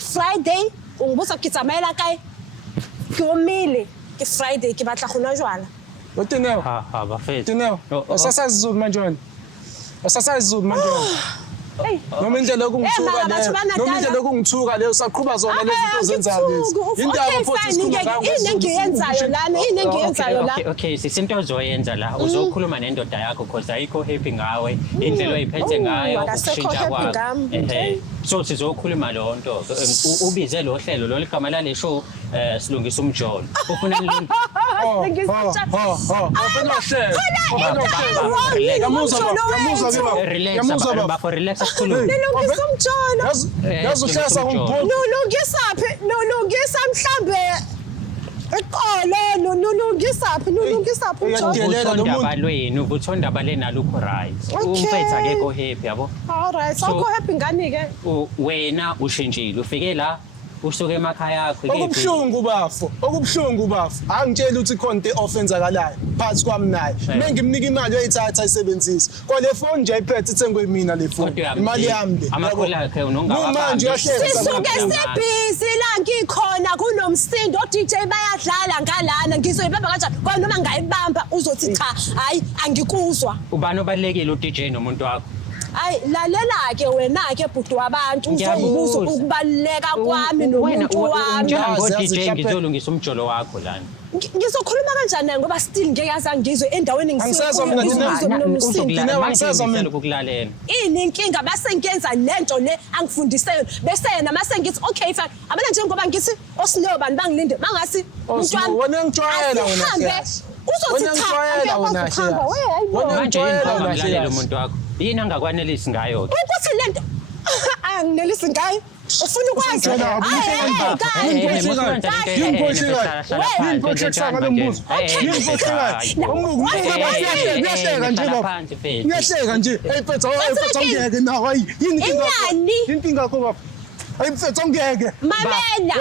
Friday o ngbosa ke tsamaela kae ke omile ke Friday ke batla go nwa jwala Utineo. Bafethu. Utineo. Usasazi izulu manje wena. Usasazi izulu manje wena. Noma indlela okungithuka leyo. Noma indlela okungithuka leyo usaqhubha zona lezi zinto zenzayo lezi. Indaba futhi sikhuluma ini engiyenzayo lana ini engiyenzayo la. Okay, sisinto ozoyenza la. Uzokhuluma nendoda yakho because ayikho happy ngawe. Indlela oyiphethe ngayo ukushintsha kwakho. So sizokhuluma lonto. Ubize lo hlelo lo ligama lale show silungisa umjolo. Ufuna relax asikhulume. Nilungisa umjolo. Yazoshesa ngumpholo. Nulungisa mhlambe eqolo nulungisa Uthonda ubuthonda balena lukho right. Umfethu akekho happy yabo. All right, sakho happy ngani ke? Wena ushintshile ufike la usuke emakhaya akho ke. Okubhlungu bafo. Angitshela ukuthi khona into offenzakalayo phansi kwami naye. Mengimnika imali oyithatha ayisebenzisa. Kwa le phone nje ayiphethe ithengwe mina le phone. Imali yami le. Amakhola akhe unongaba. Manje uyahleka. Sisuke sebhizi la ngikhona kunomsindo DJ bayadlala ngalana ngizoyibamba kanjani ngoba noma ngayibamba uzothi cha hayi angikuzwa. Ubani obalekile uDJ nomuntu wakho? Ay lalela ke wena ke bhuti wabantu uzobuza ukubaleka kwami nomuntu wami. Njengo DJ ngizolungisa umjolo wakho lana. Ngizokhuluma kanjani naye ngoba still ngeke yaza ngizwe endaweni Angisezwa mina ngizokulalela ukulalela. Ini inkinga base ngiyenza lento le angifundise yona bese yena mase ngithi okay fine abana njengoba ngithi osleyo bani bangilinde mangasi umntwana wena ngijwayela wena uzothi cha manje ngiyalalela umuntu wakho yini angakwanelisi ngayo ke ukuthi lento anginelisi ngayo ufuna ukwazi Ngiyahleka nje ayiphethe ongeke nawe hayi yini inkinga yakho baba ayiphethe ongeke mamela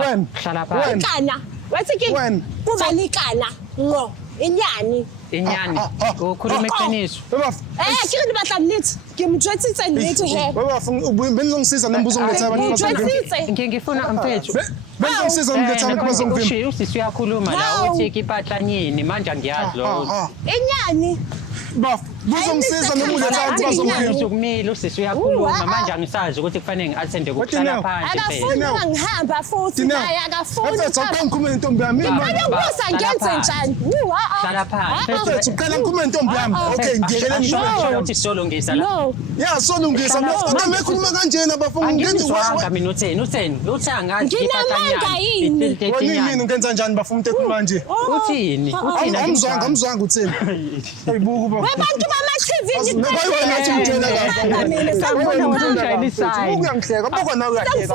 wena hlala phansi ikana wathi ke kuba likana ngo inyani ukhuluma iqiniso kile batla nithi ngimjwetsitse nithi he baba benzongisiza nembuzo ngiletha abantu ngifuna mfethu benzongisiza ngiletha abantu bazongivimba usisi uyakhuluma la uthi ikipatla nyini manje angiyazi lo inyani baf buzongisiza noma uletha abantu bazongivimba ukumila usisi uyakhuluma manje angisazi ukuthi kufanele ngi-attende ukuhlala phansi akafuni ngihamba futhi naye akafuni mfethu uqala intombi yami ubuza ngenze njani hlala phansi mfethu uqala intombi yami okay ngiyekele ngisho ukuthi solungisa la ya solungisa mfethu mekhuluma kanjena bafuna ngizwanga mina uthi angazi yini ngenza njani bafuna umuntu ekhuluma nje uthini amzwanga uthini ayibuku baba abantu bama-TV ngathi umtshela uyangihleka buka nawe uyahleka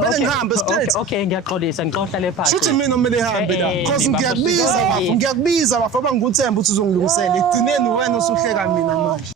vele ngihambe straight okay ngiyaxolisa ngixohlale phansi shuthi mina kumele ehambe la because ngiyakubiza bafo abanguthemba ukuthi uzongilungisela ekugcineni wena usuhleka mina manje